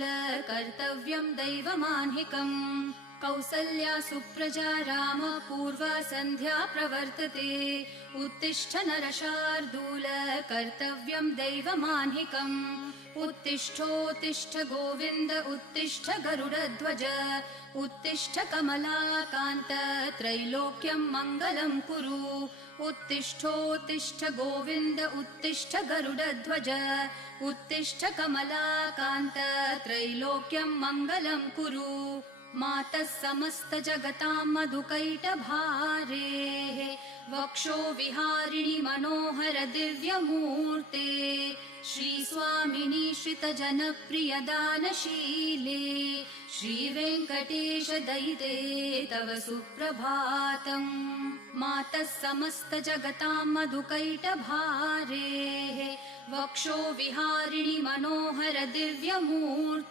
कर्तव्यं दैवमान्हिकम्। कौसल्या सुप्रजा राम पूर्वा सन्ध्या प्रवर्तते। उत्तिष्ठ नरशार्दूल कर्तव्यं दैवमान्हिकम्। उत्तिष्ठोत्तिष्ठ गोविन्द उत्तिष्ठ गरुडध्वज। उत्तिष्ठ कमलाकान्त त्रैलोक्यं मङ्गलं कुरु। उत्तिष्ठोत्तिष्ठ गोविन्द उत्तिष्ठ गरुडध्वज। उत्तिष्ठ कमलाकान्त त्रैलोक्यं मङ्गलं कुरु। मातः समस्त जगतां मधुकैटभारेः वक्षो विहारिणि मनोहर दिव्यमूर्ते। श्रीस्वामिनि श्रितजनप्रिय दानशीले श्रीवेङ्कटेश दयिते तव सुप्रभातम्। मातः समस्त जगतां मधुकैटभारेः वक्षो विहारिणि मनोहर दिव्यमूर्ते।